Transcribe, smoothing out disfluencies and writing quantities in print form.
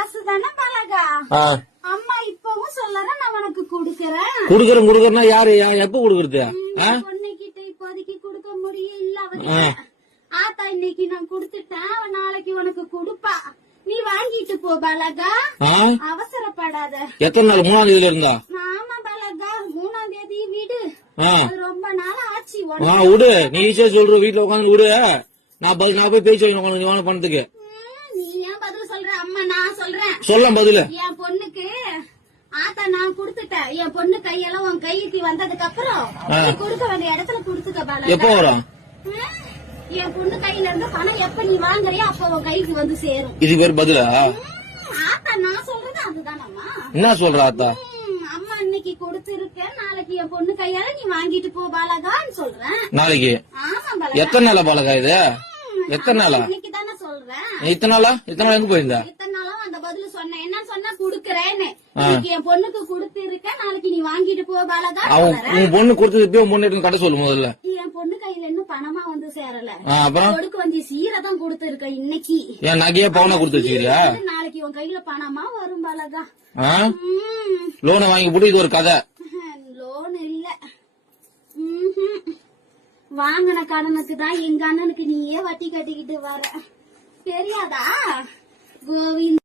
காசு தானே பழகா. அம்மா இப்பவும் சொல்லறேன் நான் உனக்கு குடுக்கறேன்னா யாரு எப்ப குடுக்கறது? பொண்ணுகிட்ட இப்போதைக்கு கொடுக்க முடியல. ஆத்தா இன்னைக்கு நான் குடுத்துட்டேன், நாளைக்கு உனக்கு கொடுப்பா. நீ வாங்கிட்டு போ பலகா, அவசரப்படாத. எத்தனை நாள்? 3ஆம் தேதியில இருந்தா? ஆமா பலகா, 3ஆம் தேதி விடு. ரொம்ப நாள் ஆச்சு. விடு, நீ ஈஸியா சொல்ற. வீட்டுல உட்காந்து விடு. நான் போய் பேச்சு வைக்கணும் பணத்துக்கு. நீ ஏன் பதில் சொல்ற? அம்மா நான் சொல்றேன். சொல்ல பதில். என் பொண்ணுக்கு ஆத்தா நான் குடுத்துட்டேன். என் பொண்ணு கையெல்லாம் உன் கைக்கு வந்ததுக்கு அப்புறம் கொடுக்க வேண்டிய இடத்துல குடுத்துக்க பாலா. எப்போ வரும்? என் பொண்ணு கையில இருந்து பணம் எப்ப நீ வாங்குறியோ அப்ப உன் கைக்கு வந்து சேரும். இது பேர் பதிலா? ஆத்தா நான் சொல்றது அதுதானம்மா. என்ன சொல்ற ஆத்தா? அம்மா இன்னைக்கு கொடுத்திருக்கேன், நாளைக்கு என் பொண்ணு கையால நீ வாங்கிட்டு போ பாலகான்னு சொல்றேன். நாளைக்கு? ஆமா பாலகா. எத்தனை நாளா பாலகா இது? எத்தனை நாளா? இன்னைக்கு தானே சொல்றேன். இத்தனை நாளா எங்க போயிருந்தா? இத்தனை நாளும் அந்த பதில் சொன்னேன். என்ன சொன்னா குடுக்கறேன்னு. என் பொண்ணுக்கு கொடுத்திருக்கேன், நாளைக்கு நீ வாங்கிட்டு போ பாலகா. உன் பொண்ணு கொடுத்தது உன் பொண்ணு எடுத்து கட்ட சொல்லு முதல்ல. என் பொண்ணு கையில இன்னும் பணமா வந்து சேரல. அப்புறம் கொடுக்க வந்து சீரதான் கொடுத்திருக்க இன்னைக்கு. என் நகையா பவுனா கொடுத்து வச்சுக்கிறியா? நாளைக்கு உன் கையில பணமா வரும் பாலகா. லோனை வாங்கி போட்டு இது ஒரு கதை. லோன் இல்ல, வாங்கின கடனுக்கு தான் எங்க அண்ணனுக்கு நீயே வட்டி கட்டிக்கிட்டு வர. தெரியாதா கோவிந்த்?